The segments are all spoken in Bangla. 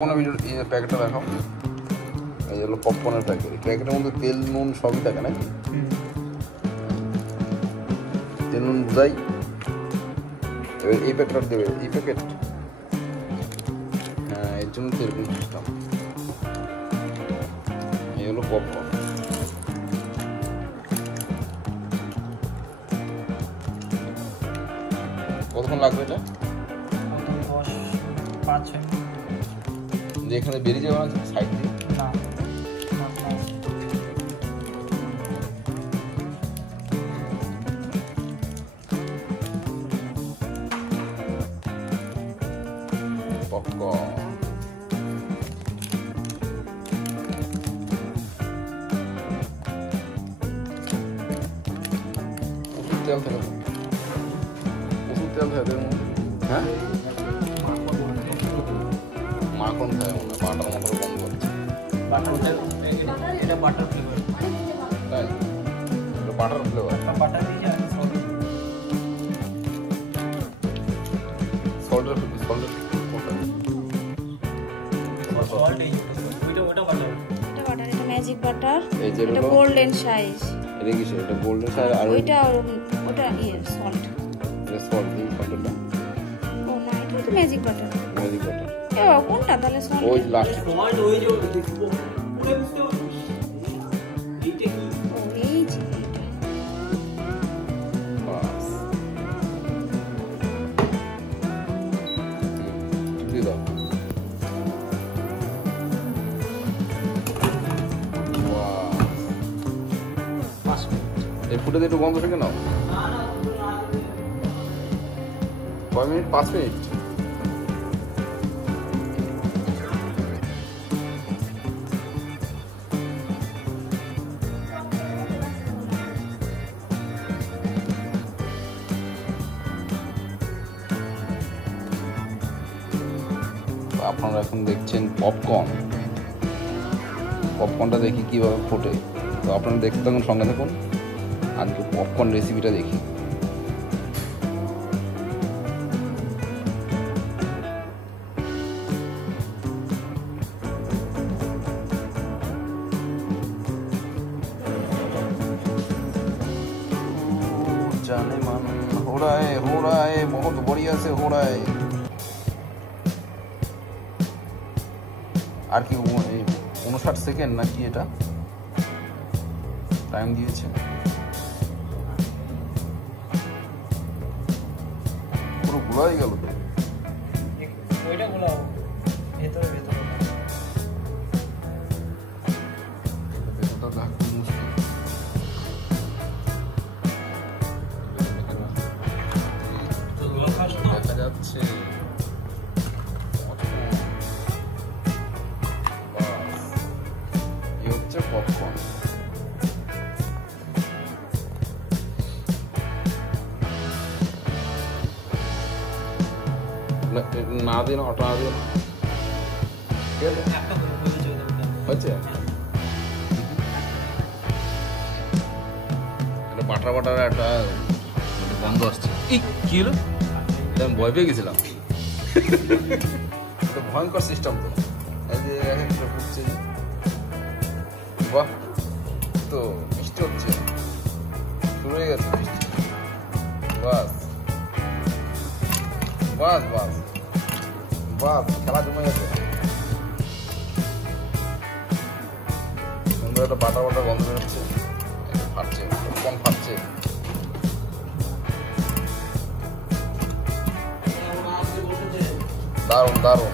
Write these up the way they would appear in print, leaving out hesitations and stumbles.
প্যাকেটটা দেখাও। এই হলো পপকর্নের প্যাকেট। এই প্যাকেটের মধ্যে তেল নুন সবই থাকে নাকি? তেল নুন বুঝাই। এবার এই প্যাকেটটা দেবে, এই প্যাকেট। হ্যাঁ, এর জন্য তেল নুন বুঝতাম। এই হলো পপকর্ন। কতক্ষণ লাগবে এটা? 5-6 মিনিট। এখানে বেরিয়ে যাবে না সাইড দিয়ে? না, পপকর্ন ওষুধ তেল থাকে, ওষুধ তেল থাকে এর মধ্যে। হ্যাঁ, মাখন থাকে মনে হয়, বাটার মতো বন্ধ হচ্ছে। এটা বাটার ফ্লেভার। তাই এটা বাটার ফ্লেভার। বাটার দিয়ে যায় সল্টের কোনটা? সল্ট এই ওটা বাটার। এটা বাটার, এটা ম্যাজিক বাটার। এই যে এটা গোল্ডেন সাইজ। এটা কি সেটা গোল্ডেন সাইজ? আর ওইটা ওটা সল্ট। এটা সল্ট, এই সল্টটা ও না, এটা তো ম্যাজিক বাটার। Magic butter. এ কোনটা তাহলে সল্ট? ওই লাস্ট সল্ট ওই যে দেখো ওটা বুঝতে পারছিস এইটা কি? ও এই যে এটা। বাস দিয়ে দাও। এই ফুটে একটু বন্ধ থেকে নাও। 5 মিনিট? 5 মিনিট? আপনারা এখন দেখছেন পপকর্ন। পপকর্নটা দেখি কিভাবে ফোটে। তো আপনারা দেখতে থাকুন, সঙ্গে থাকুন। আজকে পপকর্ন রেসিপিটা দেখি। जाने मन हो रहा है बहुत बढ़िया से हो रहा है। আর কি 59 সেকেন্ড নাকি এটা টাইম দিয়েছে? পুরো গুলাই গেল তো। ওইটা গোলাও ভেতরে ভেতরে। ভেতরটা দেখো মুশকিল। দেখা যাচ্ছে পপকর্ন। না দিন অটো না দিন হচ্ছে বাটার বাটার একটা গন্ধ আসছে। কি হলো? আমি ভয় পেয়ে গেছিলাম। ভয়ঙ্কর সিস্টেম তো। এই যে ফুটছে, বাহ, তো মিষ্টি হচ্ছে, শুরু হয়ে গেছে মিষ্টি। বাস বাস বাস বাস, খেলা জমে গেছে। সুন্দর একটা বাটা বাটা গন্ধ বেরোচ্ছে, ফাটছে, কম ফাটছে। দারুণ দারুণ।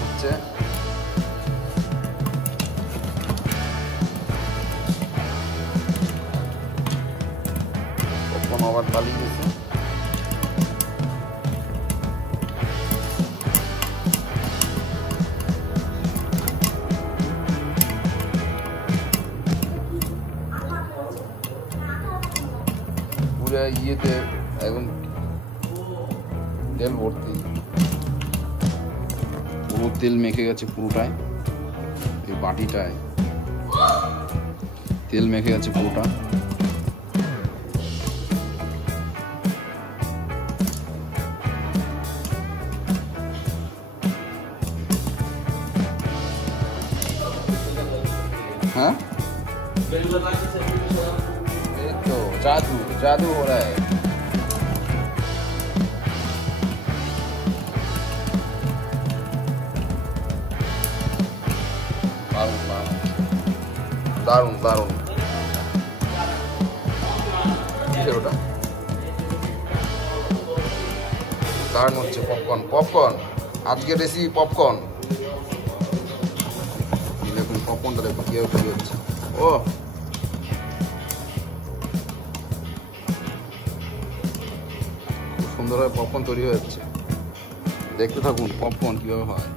হচ্ছে কখন আবার পালিয়ে গেছে। পুরো ইয়েতে একদম তেল ভর্তি, পুরো তেল মেখে গেছে পুরোটায়। এই বাটিটায় তেল মেখে গেছে পুরোটা। ये तो जादू जादू हो रहा है। দারুন দারুন ওটা দারুন হচ্ছে পপকর্ন পপকর্ন আজকে রেসিপি পপকর্ন দেখুন পপকর্নটা দেখুন কি হচ্ছে ও খুব সুন্দরভাবে পপকর্ন তৈরি হয়ে যাচ্ছে দেখতে থাকুন পপকর্ন কিভাবে হয়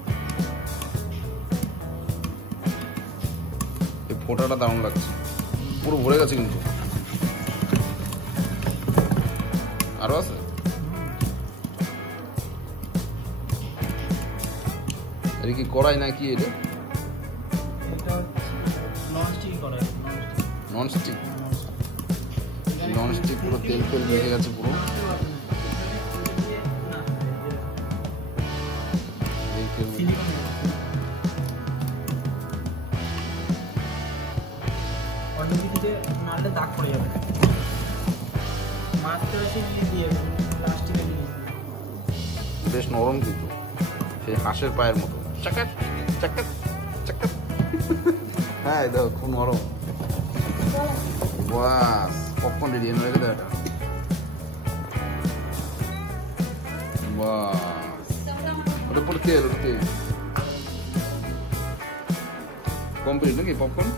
ফোটাটা দারুণ লাগছে পুরো ভরে গেছে কিন্তু আরো আছে এটা কি কড়াই নাকি এটা ননস্টিক ননস্টিক পুরো তেল তেল মেখে গেছে পুরো দাগ পড়ে যাবে বেশ নরম কিন্তু সেই হাঁসের পায়ের মতো চাকাত চাকাত চাকাত হ্যাঁ দেখো খুব নরম বাস পপকর্ন রেডি হয়ে গেল এটা বাস ওটা পুরো তেল কমপ্লিট নাকি পপকর্ন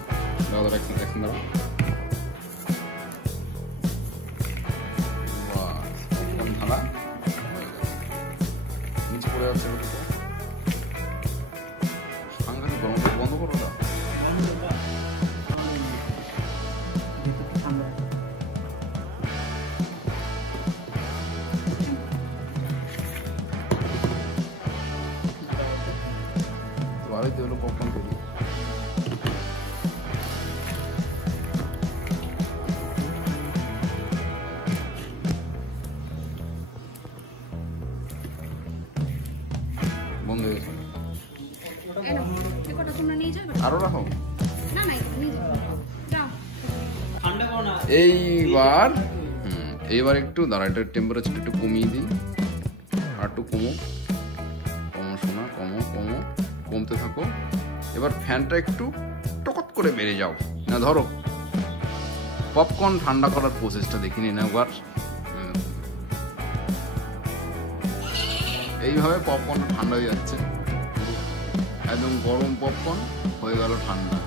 দাদা একদম দাঁড়া ঢালা নিচে পড়ে যাচ্ছে সাংঘাতিক গরম বন্ধ করো না বাড়িতে হলো পপকর্ন করি বন্ধ হয়ে গেছে আরো রাখো এইবার একটু দাঁড়া এটা টেম্পারেচার একটু কমিয়ে দিই আর একটু কমো শোনা কমতে থাকো এবার ফ্যানটা একটু টকট করে বেড়ে যাও না ধরো পপকর্ন ঠান্ডা করার প্রসেসটা দেখিনি না একবার এইভাবে পপকর্নটা ঠান্ডা হয়ে যাচ্ছে একদম গরম পপকর্ন হয়ে গেল ঠান্ডা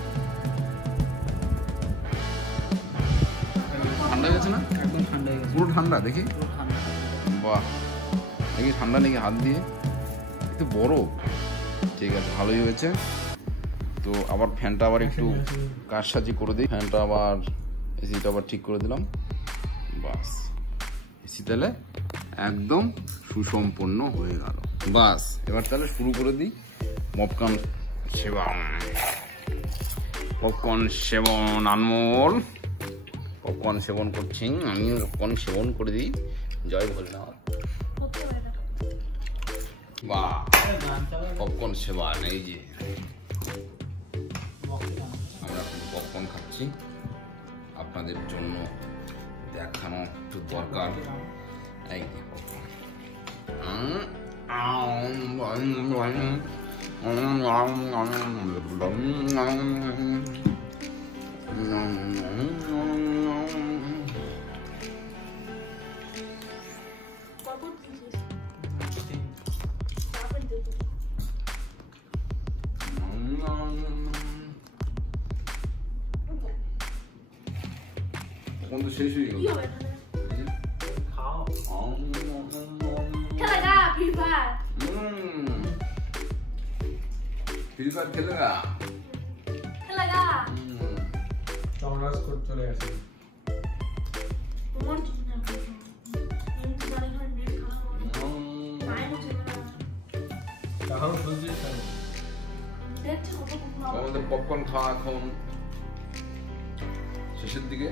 ঠান্ডা হয়ে গেছে না একদম ঠান্ডা হয়ে গেছে পুরো ঠান্ডা দেখি বাহ দেখি ঠান্ডা নাকি হাত দিয়ে একটু বড় ঠিক আছে ভালোই হয়েছে তো আবার ফ্যানটা আবার একটু কারসাজি করে দিই ফ্যানটা আবার এসিটা আবার ঠিক করে দিলাম বাস এসি তাহলে একদম সুসম্পন্ন হয়ে গেল বাস এবার তাহলে শুরু করে দিই পপকর্ন সেবন আনমোল পপকর্ন সেবন করছি আমি পপকর্ন সেবন করে দিই জয় ভোলেনাথ বাহ পপকর্ন সেবন এই যে আমরা পপকর্ন খাচ্ছি আপনাদের জন্য দেখানো একটু দরকার এই যে কোনটা শেষ হয়ে গেল খাও খেলেগা ফ্রি ফায়ার খেলেগা টমাস কোড চলে আসে তোমার কি না কিন্তু জানি না নেট খারাপ তাহলে বুঝছিস দেখছো কত আমাদের পপকর্ন খাওয়া এখন শেষের দিকে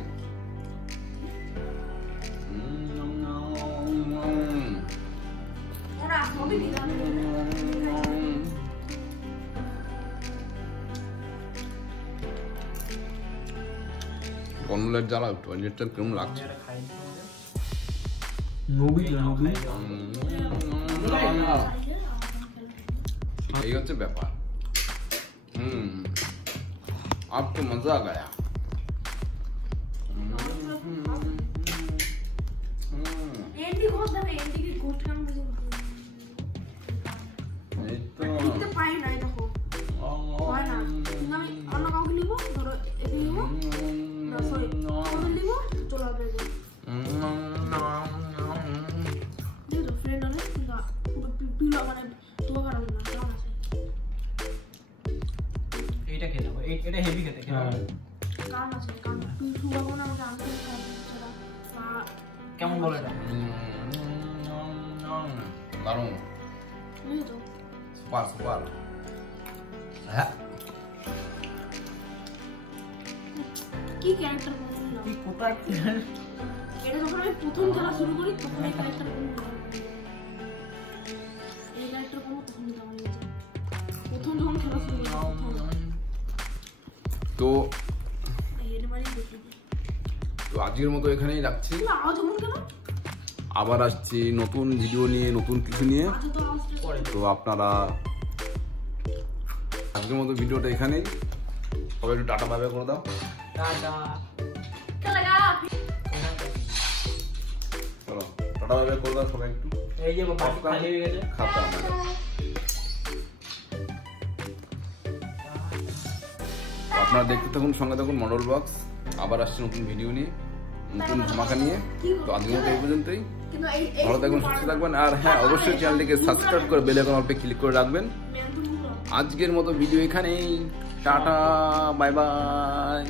ওরা সবই দিলাম টনলেট জ্বালা টয়লেটটা কেমন লাগছে এই হচ্ছে ব্যাপার अब तो मजा आ गया एंडी को होता है एंडी की गोश्त का मुझे ठीक तो पाई ना देखो पाई ना ना मैं अन्ना काउ लिबो धरो एदी लिबो ना सॉरी कोन लिबो चला देबो देखो फ्रेंड ने ना পুরো পিলা মানে তো কারণ না কেমন আছে এইটা খেয়ে নাও এটা হেভি খেতে কারণ আছে কারণ পিছু বাবু না আমাকে আনতে ছাড়া কেমন বলে এটা দারুণ এই তো সুপার সুপার হ্যাঁ কি ক্যারেক্টার বলছিলাম কি কোথায় এটা যখন আমি প্রথম খেলা শুরু করি তখন এই ক্যারেক্টার কোনো তখন আমার কাছে প্রথম যখন খেলা শুরু করি তো এর মানে দেখি তো আজকের মতো এখানেই রাখছি আওয়াজ এমন কেন আবার আসছি নতুন ভিডিও নিয়ে নতুন কিছু নিয়ে আচ্ছা তো আওয়াজটা তো আপনারা আজকের মতো ভিডিওটা এখানেই সবাই একটু টাটা বাই বাই করে দাও টাটা লাগা চলো টাটা বাই বাই করে দাও সবাই একটু এই যে বাকি খালি হয়ে গেছে খাতা আপনারা দেখতে থাকুন সঙ্গে থাকুন মডেল বক্স আবার আসছে নতুন ভিডিও নিয়ে নতুন ধামাকা নিয়ে তো আজকের মতো এই পর্যন্তই কিন্তু এই ভালো থাকবেন সুস্থ থাকবেন আর হ্যাঁ অবশ্যই চ্যানেলটিকে সাবস্ক্রাইব করে বেল আইকন অল ক্লিক করে রাখবেন আজকের মতো ভিডিও এখানেই টাটা বাই বাই